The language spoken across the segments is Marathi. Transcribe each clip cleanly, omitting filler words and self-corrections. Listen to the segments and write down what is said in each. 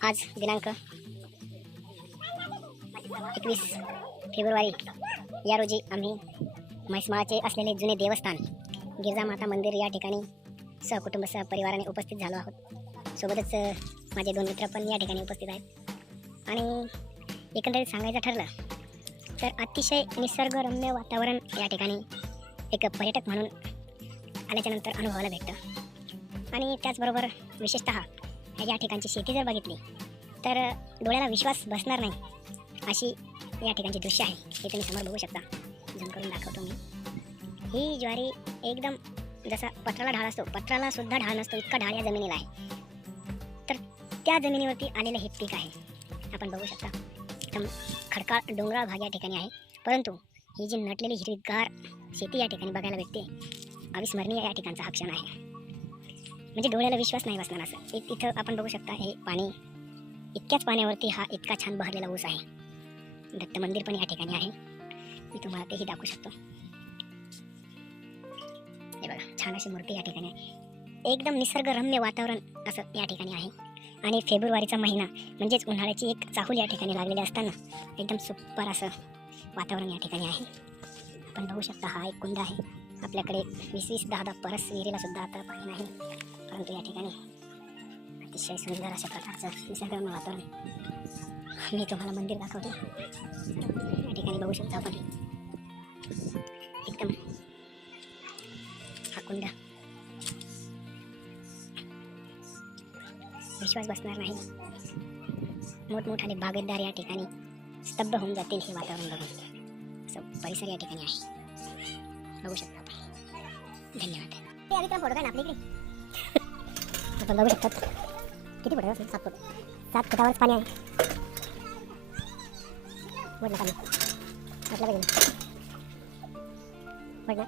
आज दिनांक 21 फेब्रुवारी या रोजी आम्ही म्हैसमाळचे असलेले जुने देवस्थान गिरजामाता मंदिर या ठिकाणी सहकुटुंब सहपरिवाराने उपस्थित झालो आहोत। सोबतच माझे 2 मित्र पण या ठिकाणी उपस्थित आहेत। आणि एकंदरीत सांगायचं ठरलं तर अतिशय निसर्गरम्य वातावरण या ठिकाणी एक पर्यटक म्हणून आल्याच्यानंतर अनुभवायला भेटतं। आणि त्याचबरोबर विशेषतः या ठिकाणची शेती जर बघितली तर डोळ्याला विश्वास बसणार नाही अशी या ठिकाणची दृश्य आहे। हे तुम्ही समोर बघू शकता, झूम करून दाखवतो मी। ही ज्वारी एकदम जसा पत्राला ढाळ असतो, पत्राला सुद्धा ढाळ नसतो इतका ढाळ या जमिनीला आहे। तर त्या जमिनीवरती आलेलं हे पीक आहे, आपण बघू शकता। एकदम खडकाळ डोंगराळ भाग या ठिकाणी आहे, परंतु ही जी नटलेली हिरवीगार शेती या ठिकाणी बघायला भेटते, अविस्मरणीय या ठिकाणचा हा क्षण आहे। म्हणजे डोळ्याला विश्वास नाही बसणार असं। इथं आपण बघू शकता हे पाणी, इतक्याच पाण्यावरती हा इतका छान बहरलेला ऊस आहे। दत्त मंदिर पण या ठिकाणी आहे, मी तुम्हाला तेही दाखवू शकतो। हे बघा, छान अशी मूर्ती या ठिकाणी आहे। एकदम निसर्गरम्य वातावरण असं या ठिकाणी आहे। आणि फेब्रुवारीचा महिना म्हणजेच उन्हाळ्याची एक चाहूल या ठिकाणी लागलेली असताना एकदम सुपर असं वातावरण या ठिकाणी आहे। आपण बघू शकता हा एक कुंड आहे। आपल्याकडे 20-20, 10-10 परस विहिरीला सुद्धा आता पाणी नाही, परंतु या ठिकाणी अतिशय सुंदर अशा प्रकारचं निसर्गरम्य वातावरण। मी तुम्हाला मंदिर दाखवतो। या ठिकाणी बघू शकता आपण एकदम हा कुंड, विश्वास बसणार नाही। मोठमोठाले बागेतदार या ठिकाणी स्तब्ध होऊन जातील हे वातावरण बघून। असं परिसर या ठिकाणी आहे, बघू शकता आपण। धन्यवाद। फोटो काय ना आपल्या इकडे आपण बघू शकतात किती फोटो असेल, 7 फूट, 7 फुटावरच पाणी आहे। वडलं पाणी म्हटलं पाहिजे वडलं।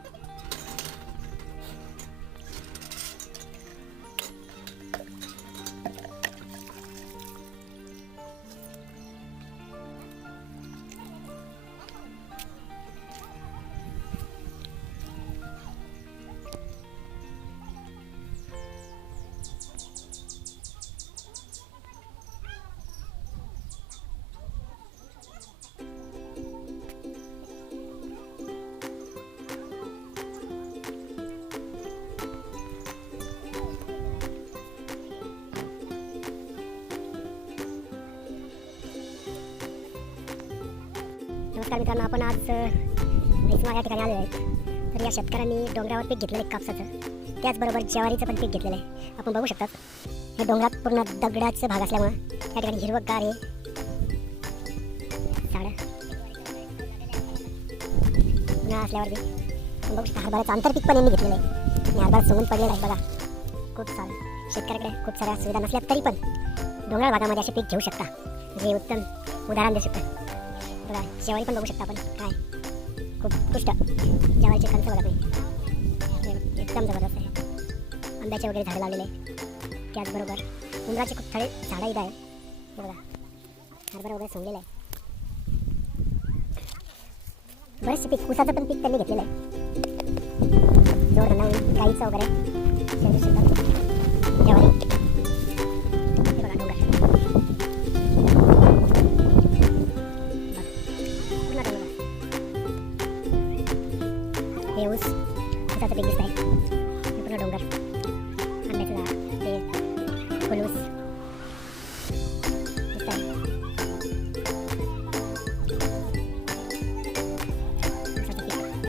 नमस्कार मित्रांनो, आपण आज म्हैसमाळ या ठिकाणी आलेलो आहेत। तर या शेतकऱ्यांनी डोंगरावर पीक घेतलेलं आहे कापसाचं, त्याचबरोबर ज्वारीचं पण पीक घेतलेलं आहे। आपण बघू शकतात हे डोंगरात पूर्ण दगडाचं भाग असल्यामुळं या ठिकाणी हिरवंगार आहे झाडं। उन्हाळा असल्यावर आपण बघू शकता हरभऱ्याचं आंतरपीक पण यांनी घेतलेलं आहे आणि हरभरा सोंगून पडलेला आहे बघा। खूप सारं शेतकऱ्याकडे खूप साऱ्या सुविधा नसल्या तरी पण डोंगराळ भागामध्ये असे पीक घेऊ शकता, हे उत्तम उदाहरण देऊ शकतं। बघा ज्वारी पण बघू शकता आपण, काय खूप उत्कृष्ट ज्वारीचे कणस बघा तुम्ही, एकदम जबरदस्त आहे। आंब्याचे वगैरे झाडं लावलेले आहे, त्याचबरोबर उंबराचे खूप थळे झाडं इथं आहे। हे बघा हरभरा वगैरे सोडलेलं आहे, बरेचसे पीक, ऊसाचं पण पीक त्यांनी घेतलेलं आहे। जोडधंदा गाईचं वगैरे ज्वारी, हे बघा डोंगर, हे ऊसाचं पीक दिसत आहे।